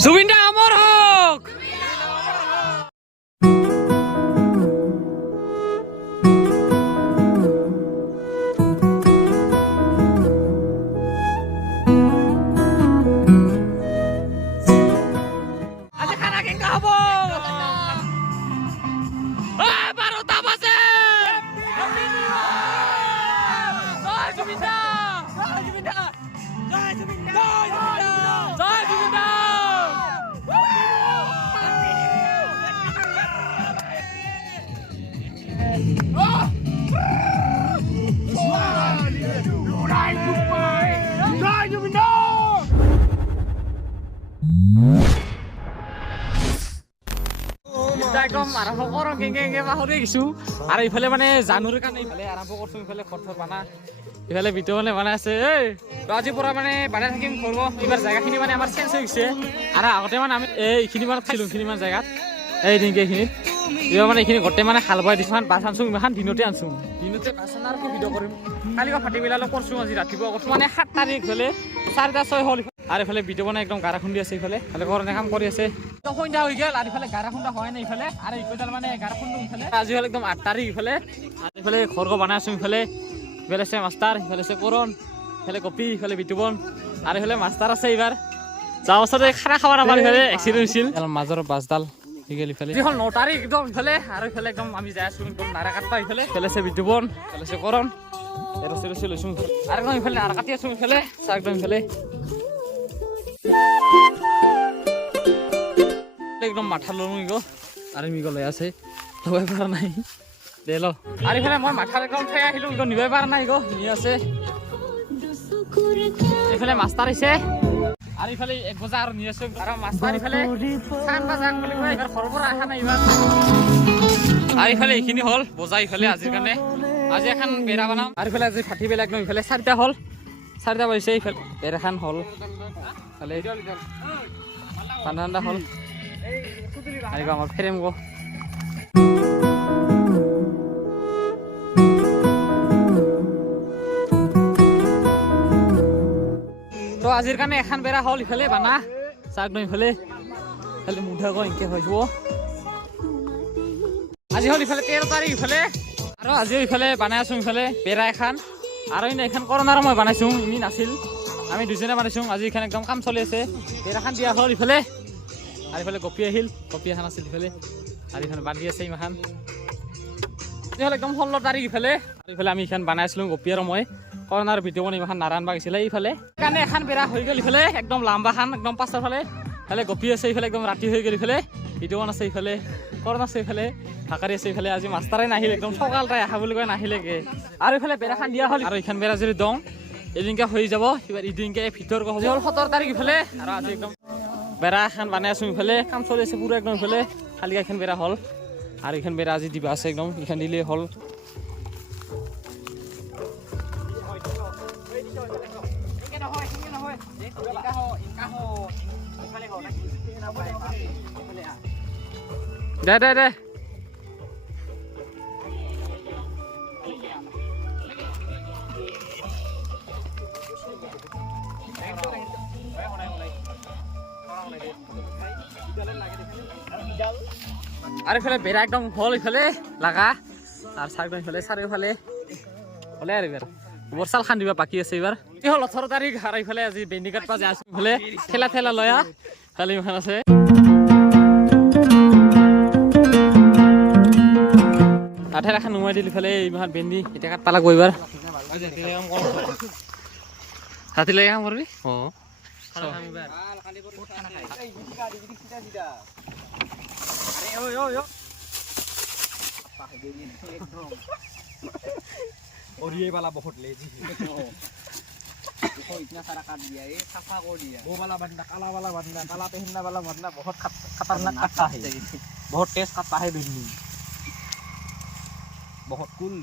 জুবিন দা অমৰ হওক। আজি খানা কেনেকা হ'ব? 12টা বাজে। জয় জুবিন দা, জয় জুবিন দা, জয় জুবিন দা, জয় জুবিন দা। একদম আৰম্ভ কৰোঁ কেংকে পাহৰি গৈছোঁ আৰু ইফালে মানে জানুৱাৰীৰ কাৰণে ইফালে আৰম্ভ কৰিছোঁ। ইফালে ঘৰ বানা, ইফালে ভিতৰ মানে বনাই আছে। আজিৰ পৰা মানে বনাই থাকিম ঘৰ। এইবাৰ জেগাখিনি মানে আমাৰ চেঞ্জ হৈ গৈছে আৰু আগতে মানে আমি এইখিনি মানত ছিলো, এইখিনিমান জেগাত এই দিনকেইখিনিত এইবাৰ মানে এইখিনি গোটেই মানে হাল বাই দিছোঁ। বাছ আনছোঁ, ইমান দিনতে আনছোঁ, দিনতে বাছ আনাৰ কি ভিডিঅ' কৰিম। কালি ফাটি পেলালো কৰিছোঁ, আজি ৰাতিপুৱা কৰিছোঁ মানে 7 তাৰিখ হ'লে 4:06 হ'ল। আৰু এইফালে ভিডিঅ' বনাই একদম গাৰা খুন্দি আছে, ইফালে কাৰণে কাম কৰি আছে। সন্ধ্যা হৈ গ'ল আৰু ইফালে গাৰা খুন্দা হয় নাই ইফালে আৰু ইফালে মানে গাৰা খুন্দো ইফালে। আজি হ'ল একদম 8 তাৰিখ ইফালে আৰু ইফালে ঘৰ বনাই আছোঁ। ইফালে আছে মাষ্টাৰ, ইফালে আছে কৰণ, ইফালে কপি, ইফালে বিতুবন আৰু ইফালে মাষ্টাৰ আছে। এইবাৰ যোৱা বছৰতে খানা খাব নাপাল, ইফালে এক্সিডেণ্ট হৈছিল মাজৰ বাছডাল হৈ গ'ল ইফালে। যিখন 9 তাৰিখ একদম ইফালে আৰু ইফালে একদম আমি যাই আছোঁ একদম নাৰা কাটবা। ইফালে আছে বিতুবন, ইফালে আছে কৰণ, ৰচি লৈছোঁ আৰু একদম ইফালে নাৰা কাটি আছোঁ। ইফালে চাহ একদম ইফালে একদম মাথা লওঁ মিগ আৰু মিগ লৈ আছে, ল'বই পৰা নাই দে ল। আৰু ইফালে মই মাথাৰ একদম খাই আহিলোঁ, নিবই পৰা নাই নি আছে। এইফালে মাষ্টাৰ আহিছে আৰু ইফালে 1 বজা আৰু নি আছোঁ আৰু মাষ্টাৰ ইফালে খান বাজাং বুলি কয়। এইবাৰ ঘৰৰ পৰা অহা নাই এইবাৰ। আৰু ইফালে এইখিনি হ'ল বজা ইফালে আজিৰ কাৰণে। আজি এখন বেৰা বনাম আৰু ইফালে আজি ফাটি পেলাই একদম ইফালে 4টা হ'ল, 4টা বাজিছে। ইফালে বেৰাখন হ'ল, ইফালে ঠাণ্ডা হ'ল আৰু আমাৰ ফেৰেম গো। তো আজিৰ কাৰণে এখন বেৰা হ'ল ইফালে বানা চাক ন। ইফালে খালি মুঠা গৈ এনেকৈ হৈ যাব। আজি হ'ল ইফালে 13 তাৰিখ ইফালে আৰু আজিও ইফালে বনাই আছোঁ ইফালে বেৰা এখন। আৰু এইখন কৰোণাৰ মই বনাইছোঁ, ইনি নাছিল, আমি দুজনে বনাইছোঁ। আজি এইখন একদম কাম চলি আছে, বেৰাখন দিয়া হ'ল ইফালে। আৰু ইফালে গপি আহিল, গপি এখন আছিল ইফালে আৰু এইখন বান্ধি আছে ইমাখন। তেতিয়াহ'লে একদম 16 তাৰিখ ইফালে আৰু ইফালে আমি এইখন বনাই আছিলোঁ গপি আৰু মই। কৰোণাৰ ভিডিঅ' বনাই ইমান নাৰায়ণ বাগ গৈছিলে এইফালে কাৰণে এখন বেৰা হৈ গ'ল ইফালে একদম লাম্বা খান একদম পাছৰ ফালে। ইফালে গপি আছে, ইফালে একদম ৰাতি হৈ গ'ল। ইফালে ভিডিঅ' আছে, ইফালে কৰণ আছে, ইফালে ভাকাৰী আছে। ইফালে আজি মাষ্টাৰে নাহিল, একদম সকাল তাই আহা বুলি কয় নাহিলেগে। আৰু ইফালে বেৰাখন দিয়া হ'ল আৰু এইখন বেৰা যদি দওঁ এদিনকে হৈ যাব। এইবাৰ এদিনকে ভিতৰ হ'ল 17 তাৰিখ ইফালে আৰু আজি একদম বেৰা এখন বনাই আছোঁ। ইফালে কাম চলি আছে পুৰা একদম। ইফালে খালি এখন বেৰা হ'ল আৰু এইখন বেৰা আজি দিবা আছে একদম, এইখন দিলেই হ'ল। দে দে দে আৰু ইফালে বেৰা একদম হ'ল ইফালে লাগা আৰু চাৰিওফালে ইফালে চাৰিওফালে হ'লে আৰু এইবাৰ বৰচাল খান দিবা বাকী আছে। এইবাৰ কি হ'ল 18 তাৰিখ আৰু ইফালে আজি বেণ্ডিঘাট পৰা যাই আছোঁ। ইফালে ঠেলা লয়া খালি ইমান আছে। আঠেৰ এখন নুমাই দিল ইফালে ইমান বেন্দি এতিয়া কাট পালাগব। এইবাৰ ৰাতিলৈকে কাম কৰিবি। बहुत लेजी इतना सारा काट दिया, ये सफा कर दिया। वो वाला बंदा, काला वाला बंदा, काला पहनने वाला बंदा बहुत खतरनाक काटता है, बहुत तेज काटता है बिल्ली, बहुत कुल।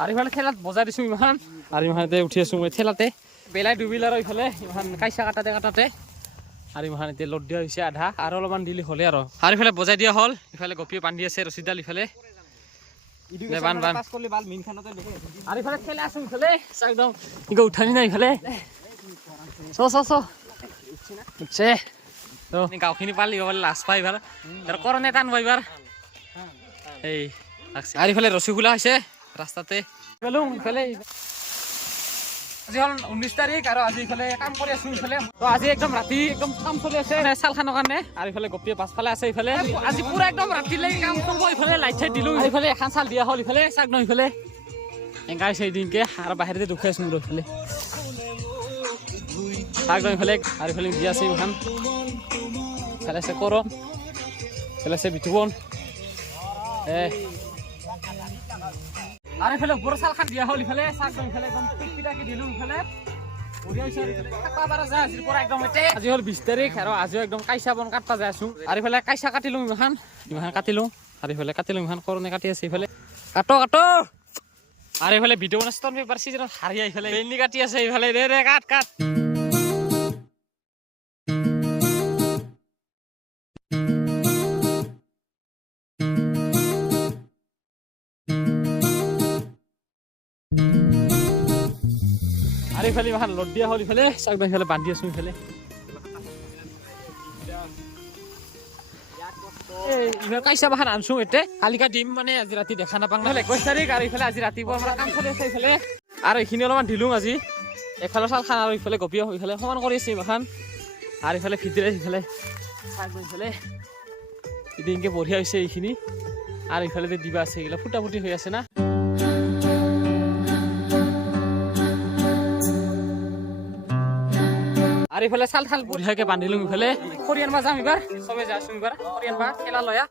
আর ইফালে ঠেলাত বজাই দিছোঁ ইমান আৰু ইমানতে উঠি আছোঁ মই ঠেলাতে। বেলাই ডুবিল আৰু ইফালে ইমান কাইচা কাটাতে আৰু ইমান এতিয়া লোড দিয়া হৈছে আধা আৰু অলপমান দিলে হ'লে আৰু ইফালে বজাই দিয়া হ'ল। ইফালে গপিয়ে বান্ধি আছে ৰছীডাল ইফালে আৰু ইফালে ঠেলা আছোঁ ইফালে একদম উঠানি নাই ইফালে চ বুঝছে তো গাঁওখিনি পালি লাজ পাই এবাৰ কৰনে টানব এবাৰ এই আৰু ইফালে ৰসগোল্লা হৈছে ৰাস্তাতে গেলো ইফালে আজি হ'ল 19 তাৰিখ আৰু আজি ইফালে কাম কৰি আছো ইফালে তো আজি একদম ৰাতি একদম কাম চলি আছে চাল খানৰ কাৰণে আৰু ইফালে গপিয়ে পাছফালে আছে ইফালে আজি পুৰা একদম ৰাতিলৈকে কাম কৰিব ইফালে লাইট চাইট দিলো ইফালে এখন চাল দিয়া হ'ল ইফালে চাক ন ইফালে এংগাই চাই দিনকে আৰু বাহিৰতে দুখাই আছো ইফালে চাক ন ইফালে আৰু ইফালে দি আছে ইমান ইফালে আছে কৰম ইফালে আছে বিতুবন আৰু ইফালে ওপৰৰ চালখান দিয়া হ'ল ইফালে চাক ন ইফালে একদম পিটাকি দিলো ইফালে আজি হ'ল 20 তাৰিখ আৰু আজিও একদম কাইচা বন কাটবা যাই আছো আৰু ইফালে কাইচা কাটিলো ইমান কাটিলো আৰু ইফালে কাটিলো ইমান কৰনে কাটি আছে ইফালে কাটো কাটো আৰু ইফালে ভিডিঅ' ষ্টন পেপাৰ সিজনত হাৰিয়া ইফালে বেন্ডি কাটি আছে ইফালে ৰে কাট কাট আৰু ইফালে ইমান লড দিয়া হ'ল ইফালে চাকদা ইফালে বান্ধি আছো ইফালে ইফালে কাইচা বাহান আনছো এতে কালিকা দিম মানে আজি ৰাতি দেখা নাপাং নহ'লে 21 তাৰিখ আৰু ইফালে আজি ৰাতিপুৱা আমাৰ কাম চলি আছে ইফালে আৰু এইখিনি অলপমান ঢিলো আজি এফালে চাল খান আৰু ইফালে গপিয়া ইফালে সমান কৰি আছে ইমান আৰু ইফালে ভিতৰে ইফালে চাকদা ইফালে ইদিনকে বঢ়িয়া হৈছে এইখিনি আৰু ইফালে যে দিবা আছে এইগিলা ফুটা ফুটি হৈ আছে না আৰু ইফালে চাল থাল বঢ়িয়াকে বান্ধিলো ইফালে খৰিয়ান বা যাম এবাৰ চবে যাই আছো এবাৰ খৰিয়ান বা খেলা লয়া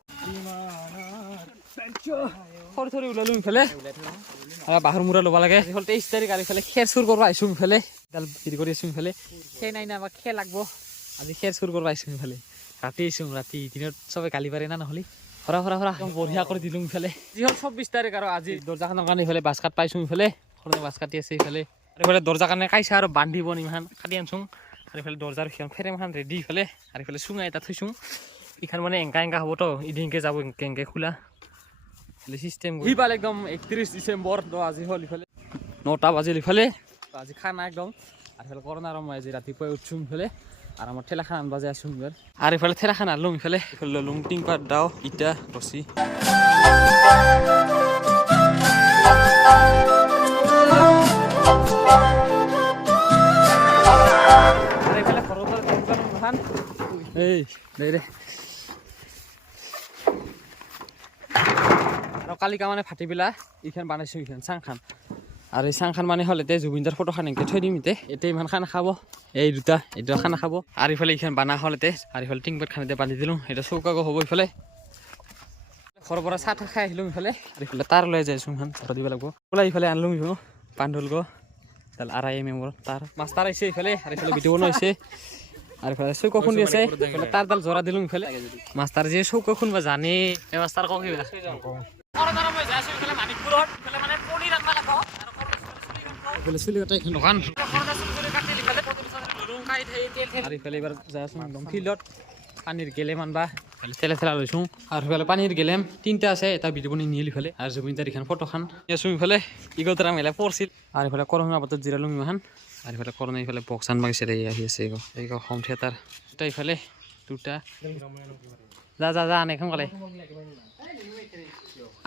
খৰি থৰি ওলালো ইফালে আৰু বাহৰ মূৰা ল'ব লাগে হ'ল 23 তাৰিখ আৰু ইফালে খেৰ চুৰ কৰিব আহিছো ইফালে ডাল হেৰি কৰি আছো ইফালে খেৰ নাই না বা খেৰ লাগব আজি খেৰ চুৰ কৰিব আহিছো ইফালে ৰাতি আহিছো ৰাতি দিনত চবে গালি পাৰে না নহ'লে হৰা হৰা হৰা বঢ়িয়া কৰি দিলো ইফালে যি হ'ল 24 তাৰিখ আৰু আজি দৰ্জাখনৰ কাৰণে ইফালে বাছ কাট পাইছো ইফালে খৰনে বাছ কাটি আছে ইফালে আৰু ইফালে দৰ্জাৰ কাৰণে কাইছা আৰু বান্ধিব ইমান কাটি আনছো আৰু ইফালে দৰ্জাৰ ফ্ৰেম এখন ৰেডি ইফালে আৰু ইফালে চুঙা এটা থৈছো ইখান মানে এংকা হ'ব তো ইদিনকে যাব এংকে খোলা চিষ্টেম ইফালে একদম 31 ডিচেম্বৰ তো আজি হ'ল ইফালে 9টা বাজিল ইফালে আজি খানা একদম আৰু ইফালে কৰোণা আৰু মই আজি ৰাতিপুৱাই উঠছো ইফালে আৰু আমাৰ ঠেলাখান আনবা যাই আছো আৰু ইফালে ঠেলাখান আনলো ইফালে ললুং টিংপাত দাও ইটা ৰছী এই দেই ৰে আৰু কালিকা মানে ফাটি পেলা এইখান বানাইছো এইখান চাংখান আৰু এই চাংখান মানে হ'ল এতিয়া জুবিনদাৰ ফটোখান এনেকৈ থৈ দিম এতিয়া ইমান খানা খাব এই দুটা এইটো খানা খাব আৰু ইফালে এইখান বানা হ'ল এতিয়া আৰু ইফালে টিংপাত খান এতিয়া বান্ধি দিলোঁ এতিয়া চৌকাগো হ'ব ইফালে ঘৰৰ পৰা চাহ খাই আহিলোঁ ইফালে আৰু ইফালে তাৰ লৈ যাইছোঁ ইমান চাহ দিব লাগিব ওলাই ইফালে আনলোঁ ইফালে পাণ্ডুলগো তাল RIMৰ তাৰ মাষ্টাৰ আহিছে ইফালে আৰু ইফালে ভিডিঅ' বনাইছে আৰু ইফালে চৌকা খুন্দি আছে ইফালে তাৰ ডাল জৰা দিলোঁ ইফালে মাষ্টাৰ যে চৌকা খুন্দবা জানে এই মাষ্টাৰ কওঁ কিবা মই যাই আছোঁ ইফালে মানিকপুৰত ইফালে মানে পনীৰ আনবা লাগিব ইফালে চুলি কাটা এখন দোকান আৰু ইফালে এবাৰ যাই আছোঁ একদম ফিল্ডত পানীৰ গেলেম আনবা ঠেলা ঠেলা লৈছোঁ আৰু ইফালে পানীৰ গেলেম 3টা আছে এটা ভিডিঅ' বনাই নিল ইফালে আৰু জুবিন দাৰ এইখন ফটোখন আছোঁ ইফালে ইগতৰা মেলা পৰছিল আৰু ইফালে কৰোণা পাতত জিৰালোঁ ইমান আৰু ইফালে কৰোণা ইফালে বক্স আনবা গৈছে আহি আছে এই হোম থিয়েটাৰ এটা ইফালে দুটা যা যা যা আন এখন ক'লে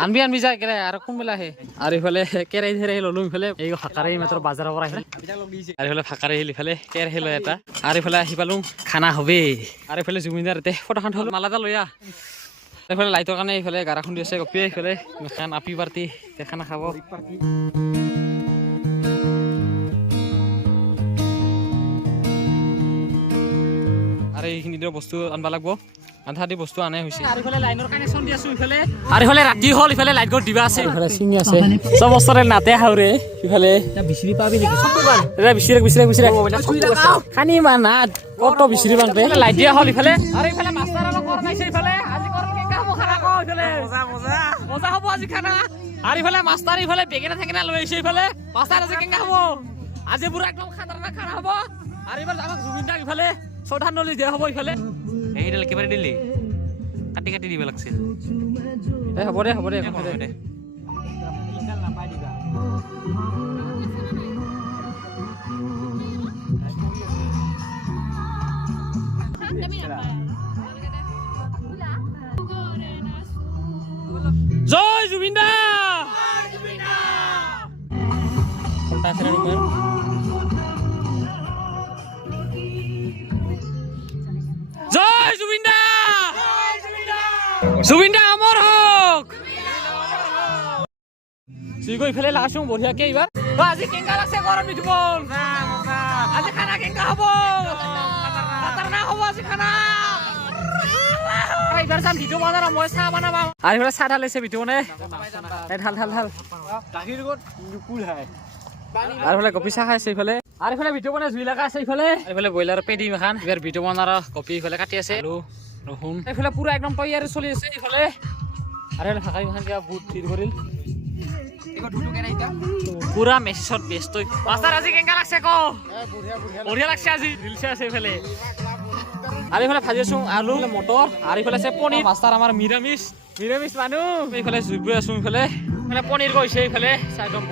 আনবি যায় কেলে আৰু কোনবেলা আহে আৰু ইফালে কেৰাহী থেৰাহী ল'লোঁ ইফালে এই ফাকাৰেই মাত্ৰ বাজাৰৰ পৰা আহিলে আৰু ইফালে ফাকাৰে আহিল ইফালে কেৰাহী লৈ এটা আৰু ইফালে আহি পালোঁ খানা হবে আৰু ইফালে জুবিনদাৰ ইয়াতে ফটোখন থ'লোঁ মালা এটা লৈ এইফালে লাইটৰ কাৰণে ইফালে গাৰা খুন্দি আছে গপিয়ে ইফালে খান আপি পাৰ্টি খানা খাব আৰু এইখিনি বস্তু আনবা লাগব আধা দি বস্তু আনে হৈছে আৰু ইফালে লাইনৰ কানেকচন দি আছো ইফালে আৰু ইফালে ৰাতি হ'ল ইফালে লাইট গড দিবা আছে ইফালে চিঙি আছে সব বস্তৰে নাতে হাউৰে ইফালে বিচৰি পাবি নেকি সব পাবি বিচৰি খানি মানা কত বিচৰি বানতে লাইট দিয়া হ'ল ইফালে আৰু ইফালে মাষ্টাৰ অলপ কৰ নাইছে ইফালে আজি কৰ কি কাম খানা কও ইফালে মজা হ'ব আজি খানা আৰু ইফালে মাষ্টাৰ ইফালে বেগেনা থেকেনা লৈ আহিছে ইফালে মাষ্টাৰ আজি কেঙ্গা হ'ব আজি পুৰা একদম খাতাৰনাক খানা হ'ব আৰু ইফালে আমাক জুবিনদাক ইফালে শ্ৰদ্ধাঞ্জলি দিয়া হ'ব ইফালে এইডাল কিবাৰে দিলি কাটি কাটি দিব লাগছিল হ'ব দে জয় জুবিন দা জয় জুবিন দা জুবিন দা অমৰ হওক তুই গৈ ফেলে লাগাছো বঢ়িয়াকে এইবাৰ আজি কেঙ্গা লাগছে গৰম দিবল আজি খানা কেঙ্গা হ'ব খাতাৰনাক হ'ব আজি খানা এইবাৰ যাম ভিডিঅ' বনাম মই চাহ বনাম আৰু এইফালে চাহ ঢালিছে ভিডিঅ' বনাই ঢাল ঢাল ঢাল গাখীৰ লগত কুল খায় আৰু এইফালে কপি চাহ খাইছে এইফালে আৰু এইফালে ভিডিঅ' বনাই জুই লগা আছে এইফালে এইফালে ব্ৰইলাৰ পেডিম এখন এইবাৰ ভিডিঅ' বনাৰ কপি এইফালে কাটি আছে আলু ৰহুন এইফালে পুৰা একদম তৈয়াৰী চলি আছে এইফালে আৰু এইফালে ভাকাই মাখান কিবা বুট ফিট কৰিল পুৰা মেছেজত ব্যস্ত মাষ্টাৰ আজি কেনেকা লাগছে ক বঢ়িয়া লাগছে আজি ৰিলছে আছে এইফালে আৰু এইফালে ভাজি আছো আলু মটৰ আৰু এইফালে আছে পনীৰ মাষ্টাৰ আমাৰ নিৰামিষ মানুহ এইফালে জুই বৈ আছো এইফালে মানে পনীৰ গৈছে এইফালে একদম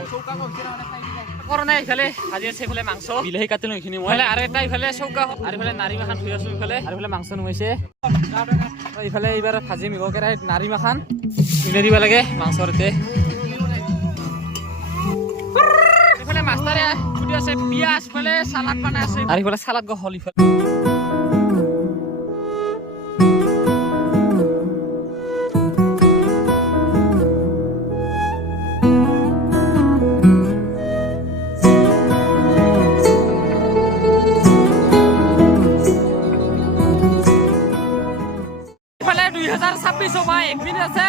নাই এইফালে ভাজি আছে এইফালে মাংস বিলাহী কাটিলো এইখিনি মই আৰু এটা এইফালে চৌকা আৰু এইফালে নাৰী মাখান ধুই আছো এইফালে আৰু এইফালে মাংস নুমাইছে এইফালে এইবাৰ ভাজি মিগ কেৰাহীত নাৰী মাখান মিলাই দিব লাগে মাংসৰ এতে এইফালে মাষ্টাৰে ফুটি আছে পিয়াজ এইফালে চালাড বনাই আছে আৰু এইফালে চালাড গহল এইফালে এইফালে 2026 হ'ব 1 মিনিট আছে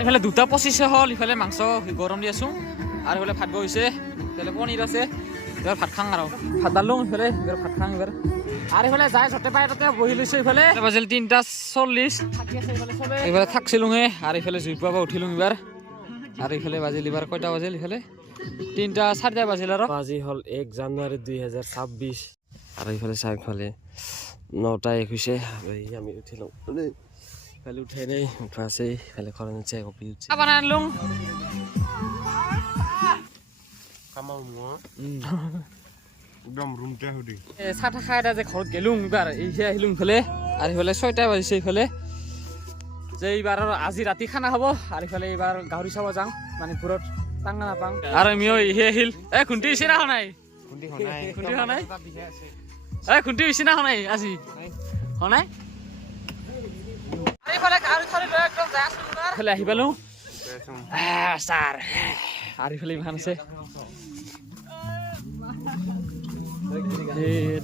এইফালে 2:25 হ'ল ইফালে মাংস গৰম দি আছো আৰু এইফালে ভাত গৈছে এইফালে পনীৰ আছে এবাৰ ভাত খাং আৰু ভাত ডালো এইফালে এবাৰ ভাত খাং এবাৰ আৰু এইফালে যাই যতে পাই ততে বহি লৈছে এইফালে বাজিল 3:40 থাকি আছে এইফালে চবে এইফালে থাকছিলুঙে আৰু এইফালে জুই পুৱা উঠিলুং এবাৰ আৰু এইফালে বাজিল এবাৰ কয়টা বাজিল এইফালে 3:30 বাজিল আৰু আজি হ'ল 1 জানুৱাৰী 2026 আৰু এইফালে চাইফালে 9:21 আৰু আমি উঠিলুং খালি উঠাই নাই উঠা আছে খালি খৰণ আছে কপি উঠছে বনাই আনলুং কামাও মই একদম ৰুমতে হুদি চাহ খাই এটা যে ঘৰত গেলুং এবাৰ এইহে আহিলুং ইফালে আৰু ইফালে 6টা বাজিছে ইফালে যে এইবাৰ আজি ৰাতি খানা হ'ব আৰু ইফালে এইবাৰ গাহৰি চাব যাম মানিপুৰত টাঙা নাপাং আৰু আমিও এইহে আহিল খুন্তি হৈছে না নাই খুন্তি নাই খুন্তি হৈছে না নাই আজি নাই এইফালে গাহৰি চাৰি লৈ একদম যাই আছো এইফালে আহি পালো ছাৰ আৰু এইফালে ইমান আছে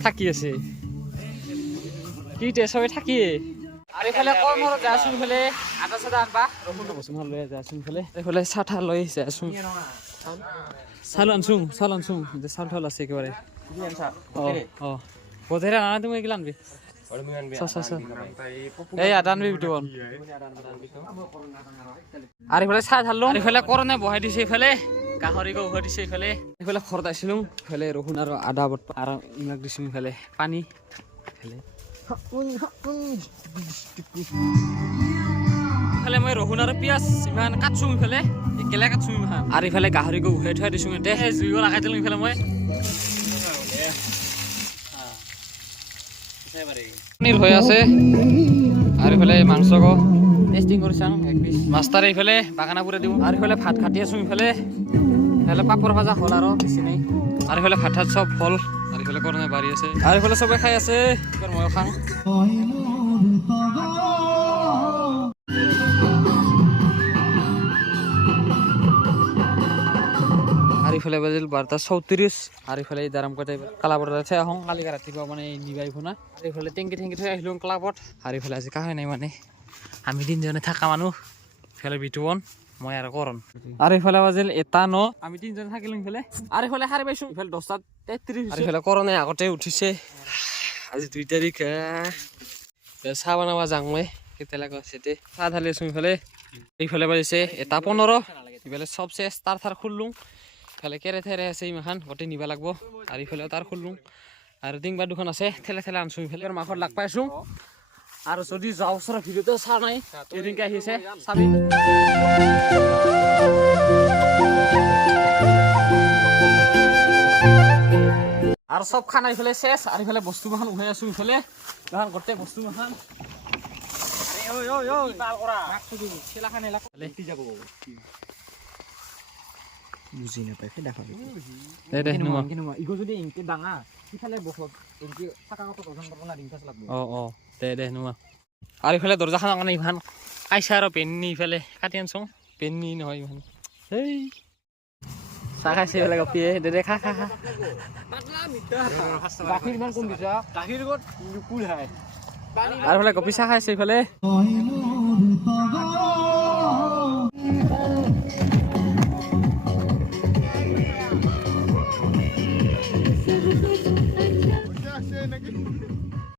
থাকি আছে কি সবাই থাকিয়ে আৰু এইফালে কৰ্মৰত যাই আছো এইফালে আদা চাদা আনবা ৰহুন বসুমাৰ লৈ যাই আছো এইফালে এইফালে চাঠা লৈ যাই আছো চাল আনছো যে চাল ঠাল আছে একেবাৰে বজাৰে আনা তুমি এগুলো আনবি এই আদা আনবি বিটু আৰু এইফালে চাহ ঢালো এইফালে কৰনে বহাই দিছে এইফালে গাহৰিকো উভৈ দিছে এইফালে এইফালে ঘৰত আছিলো এইফালে ৰহুন আৰু আদা বটা আৰু ইমাক দিছো এইফালে পানী এইফালে মই ৰহুন আৰু পিঁয়াজ ইমান কাটছো এইফালে একেলগে কাটছো ইমান আৰু এইফালে গাহৰিকো উভৈ থৈ দিছো ইয়াতে জুইও লগাই দিলো এইফালে মই পনীৰ হৈ আছে আৰু এইফালে মাংস টেষ্টিং কৰি চাওঁ এক পিচ মাষ্টাৰে এইফালে বাগানাপুৰে দিওঁ আৰু এইফালে ভাত কাটি আছো এইফালে পাপৰ ভাজা হ'ল আৰু বেছি নাই আৰু এইফালে ভাত চাত চব হ'ল আৰু এইফালে কৰণে বাঢ়ি আছে আৰু এইফালে চবে খাই আছে এইবাৰ ময়ো খাওঁ আৰু ইফালে বাজিল 12:34 আৰু ইফালে দাৰামকটা কালাপত থৈ আহোঁ কালি ৰাতিপুৱা মানে নিবাই শুনা আৰু এইফালে টেংকি থৈ আহিলোঁ ক্লাবত আৰু এইফালে আজি কাহাই নাই মানে আমি তিনিজনে থকা মানুহ ইফালে বিতুৱন মই আৰু কৰণ আৰু ইফালে বাজিল এটা ন আমি তিনিজনে থাকিলো ইফালে আৰু ইফালে সাৰি পাইছো ইফালে 10:33 আৰু ইফালে কৰণে আগতে উঠিছে আজি 2 তাৰিখ চাহ বনাব যাওঁ মই কেতিয়ালৈ কৈছে দে চাহ ঢালি আছোঁ ইফালে বাজিছে 1:15 ইফালে চবচে ষ্টাৰ থাৰ খুললোঁ ইফালে কেৰে থেৰে আছে ইমাখান গোটেই নিব লাগিব আৰু ইফালেও তাৰ খুললোঁ আৰু টিংবা দুখন আছে ঠেলা ঠেলা আনছোঁ ইফালে মাঘত লাগ পাইছো আৰু যদি যাওঁ ওচৰৰ ভিডিঅ'টো চাহ নাই এদিনকে আহিছে চাবি আৰু চব খানা ইফালে চেছ আৰু ইফালে বস্তু মাখান উঠাই আছো ইফালে এখন গোটেই বস্তু মাখান বুজি নাপায় দেখা ইগো যদি ইনকে ডাঙা সিফালে বসত ইনকে থাকা কথা গঠন কৰিব না ৰিংকাছ লাগব দে নোৱা আৰু ইফালে দৰ্জাখন কাৰণে ইমান কাইছা আৰু পেন্নি ইফালে কাটি আনছো পেন্নি নহয় ইমান হেই চাহ খাইছে ইফালে কপিয়ে দে খা গাখীৰ ইমান কম দিছা গাখীৰ লগত নুকুল হয় আৰু ইফালে কপি চাহ খাইছে ইফালে